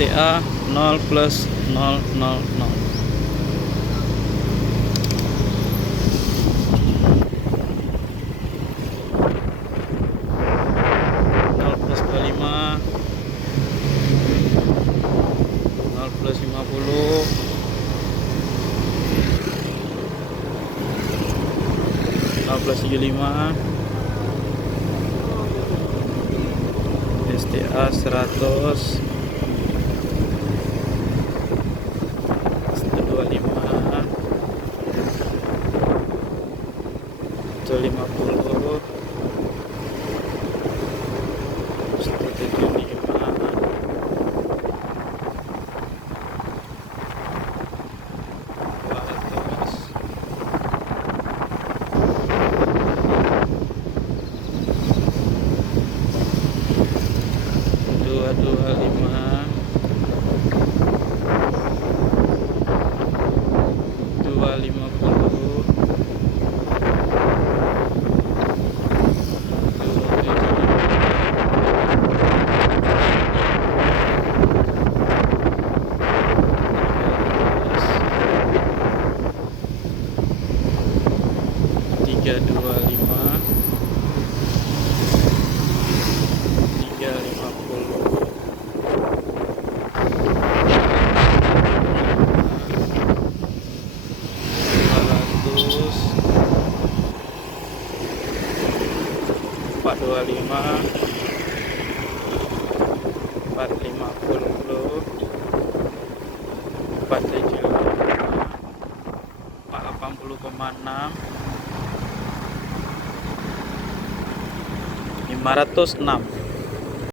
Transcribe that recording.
STA 0 plus 0 0 0. Plus 25 0 plus 50 0 plus 75 STA 100 25 150 225 250 325 350 425 450 475 480,6 506